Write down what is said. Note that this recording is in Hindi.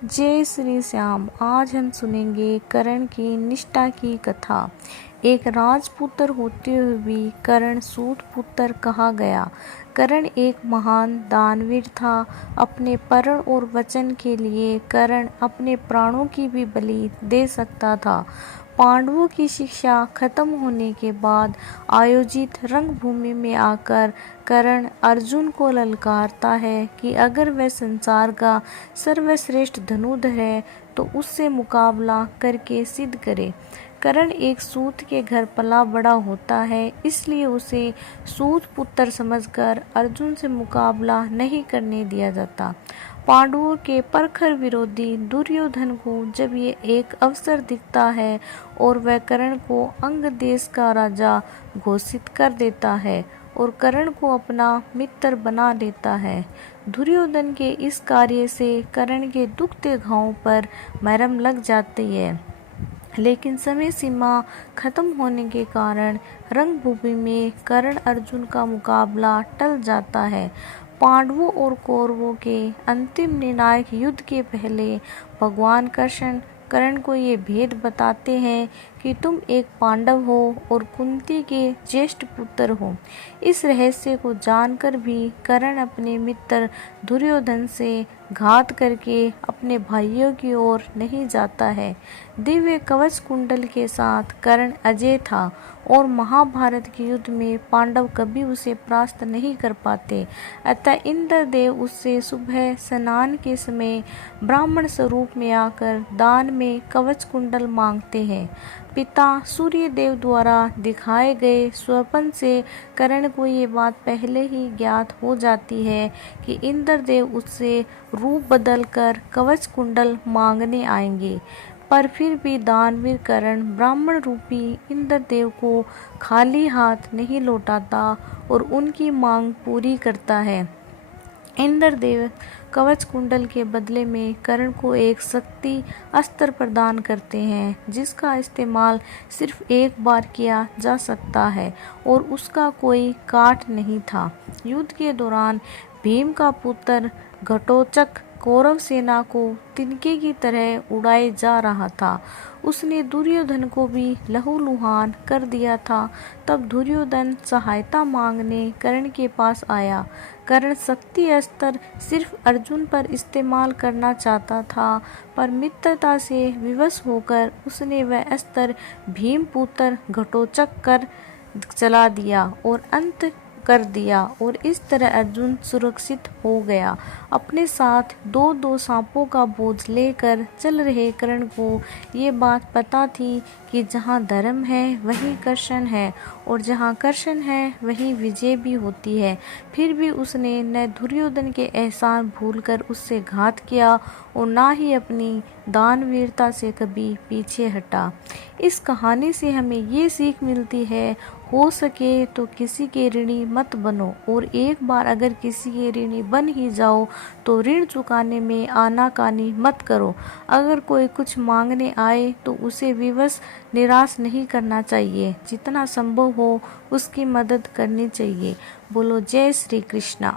जय श्री श्याम। आज हम सुनेंगे कर्ण की निष्ठा की कथा। एक राजपुत्र होते हुए भी कर्ण सूत पुत्र कहा गया। कर्ण एक महान दानवीर था। अपने प्रण और वचन के लिए कर्ण अपने प्राणों की भी बलि दे सकता था। पांडवों की शिक्षा खत्म होने के बाद आयोजित रंगभूमि में आकर कर्ण अर्जुन को ललकारता है कि अगर वह संसार का सर्वश्रेष्ठ धनुर्धर है तो उससे मुकाबला करके सिद्ध करे। कर्ण एक सूत के घर पला बड़ा होता है, इसलिए उसे सूत पुत्र समझकर अर्जुन से मुकाबला नहीं करने दिया जाता। पांडवों के प्रखर विरोधी दुर्योधन को जब ये एक अवसर दिखता है और वह कर्ण को अंग देश का राजा घोषित कर देता है और कर्ण को अपना मित्र बना लेता है। दुर्योधन के इस कार्य से कर्ण के दुखते घावों पर मरहम लग जाती है, लेकिन समय सीमा खत्म होने के कारण रंगभूमि में कर्ण अर्जुन का मुकाबला टल जाता है। पांडवों और कौरवों के अंतिम निर्णायक युद्ध के पहले भगवान कृष्ण कर्ण को ये भेद बताते हैं कि तुम एक पांडव हो और कुंती के ज्येष्ठ पुत्र हो। इस रहस्य को जानकर भी कर्ण अपने मित्र दुर्योधन से घात करके अपने भाइयों की ओर नहीं जाता है। दिव्य कवच कुंडल के साथ कर्ण अजय था और महाभारत के युद्ध में पांडव कभी उसे परास्त नहीं कर पाते। अतः इंद्रदेव उससे सुबह स्नान के समय ब्राह्मण स्वरूप में आकर दान में कवच कुंडल मांगते हैं। पिता सूर्यदेव द्वारा दिखाए गए स्वप्न से कर्ण को ये बात पहले ही ज्ञात हो जाती है कि इंद्रदेव उससे रूप बदलकर कवच कुंडल मांगने आएंगे। पर फिर भी दानवीर कर्ण ब्राह्मण रूपी इंद्रदेव को खाली हाथ नहीं लौटाता और उनकी मांग पूरी करता है। इंद्रदेव कवच कुंडल के बदले में कर्ण को एक शक्ति अस्त्र प्रदान करते हैं, जिसका इस्तेमाल सिर्फ एक बार किया जा सकता है और उसका कोई काट नहीं था। युद्ध के दौरान भीम का पुत्र घटोत्कच कौरव सेना को तिनके की तरह उड़ाए जा रहा था। उसने दुर्योधन को भी लहूलुहान कर दिया था। तब दुर्योधन सहायता मांगने कर्ण के पास आया। कर्ण शक्ति अस्त्र सिर्फ अर्जुन पर इस्तेमाल करना चाहता था, पर मित्रता से विवश होकर उसने वह अस्त्र भीम पुत्र घटोत्कच कर चला दिया और अंत कर दिया और इस तरह अर्जुन सुरक्षित हो गया। अपने साथ दो दो सांपों का बोझ लेकर चल रहे कर्ण को ये बात पता थी कि जहाँ धर्म है वहीं कृष्ण है और जहाँ कृष्ण है वहीं विजय भी होती है। फिर भी उसने न दुर्योधन के एहसान भूलकर उससे घात किया और ना ही अपनी दानवीरता से कभी पीछे हटा। इस कहानी से हमें ये सीख मिलती है, हो सके तो किसी के ऋणी मत बनो, और एक बार अगर किसी के ऋणी बन ही जाओ तो ऋण चुकाने में आनाकानी मत करो। अगर कोई कुछ मांगने आए तो उसे विवश निराश नहीं करना चाहिए, जितना संभव हो उसकी मदद करनी चाहिए। बोलो जय श्री कृष्णा।